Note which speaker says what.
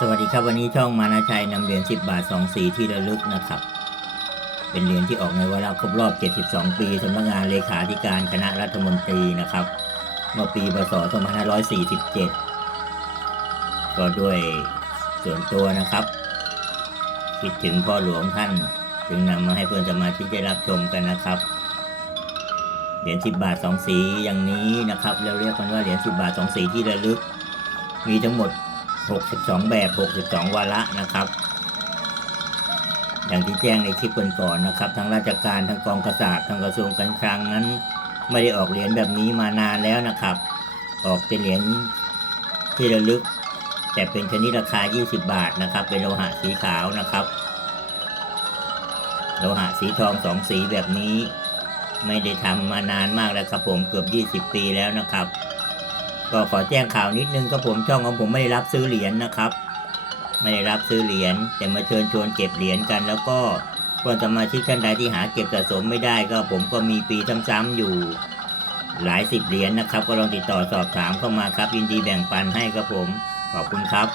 Speaker 1: สวัสดีครับวันนี้ช่องมานาชัยนำเหรียญ10 บาท 2 สีที่ระลึกนะครับ เป็นเหรียญที่ออกในวาระครบรอบ 72 ปีสำนักงานเลขาธิการคณะรัฐมนตรีนะครับ เมื่อปีพศ 2547 ก็ด้วยส่วนตัวนะครับ คิดถึงพ่อหลวงท่านจึงนำมาให้เพื่อนสมาชิกได้รับชมกันนะครับ เหรียญ10 บาท 2 สีอย่างนี้นะครับเราเรียกกันว่าเหรียญ10 บาท 2 สีที่ระลึก มีทั้งหมด 62 แบบ 62 วาระนะครับ อย่างที่แจ้งในคลิปก่อนๆนะครับ ทั้งราชการทั้งกองกษาตร์ทั้งกระทรวงการคลังนั้นไม่ได้ออกเหรียญแบบนี้มานานแล้วนะครับ ออกเป็นเหรียญที่ระลึก แต่เป็นชนิดราคา 20 บาทนะครับ เป็นโลหะสีขาวนะครับ โลหะสีทองสองสีแบบนี้ ไม่ได้ทำมานานมากแล้วครับผมเกือบ 20 ปีแล้วนะครับ ก็ขอแจ้งข่าวนิดนึงครับผมช่องของผมไม่ได้รับซื้อเหรียญนะครับ ไม่ได้รับซื้อเหรียญแต่มาเชิญชวนเก็บเหรียญกัน แล้วก็เพื่อนสมาชิกท่านใดที่หาเก็บสะสมไม่ได้ก็ผมก็มีปีซ้ำๆอยู่หลายสิบเหรียญนะครับ ก็ลองติดต่อสอบถามเข้ามาครับยินดีแบ่งปันให้ครับผมขอบคุณครับ